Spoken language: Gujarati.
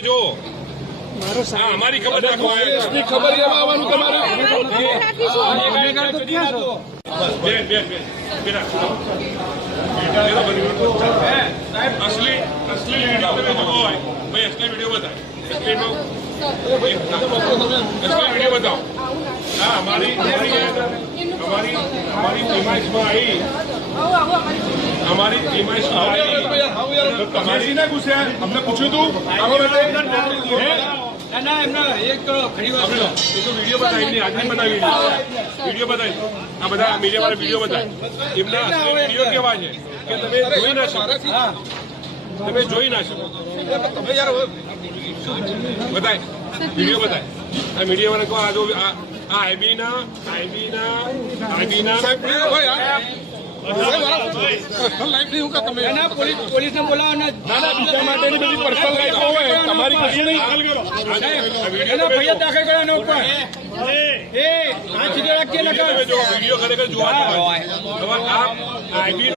જો અમારી ખબર રાખો ખબર લેવા આવવાનું તમારે અસલી વિડીયો તમે જોવો હોય ભાઈ અસલી વિડીયો બતાય અસલી વિડીયો બતાવો હા અમારી ટીમાઈસમાં આવી અમારી ટીમાઈસમાં આવી તમારી ના ગુસ્યા અમને પૂછ્યું તું ના એમના એક ઘણી વાર વિડીયો બતાવી આજની બનાવી વિડીયો બતાવી આ બધા મીડિયા વાળા વિડીયો બતાવી એમના વિડીયો કેવા છે કે તમે જોઈ ના શકો તમે જોઈ ના શકો તમે યાર બતાય વિડીયો બતાય આ મીડિયા વાળા કહો આ જો આ આઈબીના પોલીસને બોલાવો ને બીજા માટેની બધી પર્સનલ લાઈફ હોય તમારી કશું નહીં ફરિયાદ દાખલ કરો એના ઉપર એ આ સીધો રાખીએ વિડીયો ખરેખર જોવા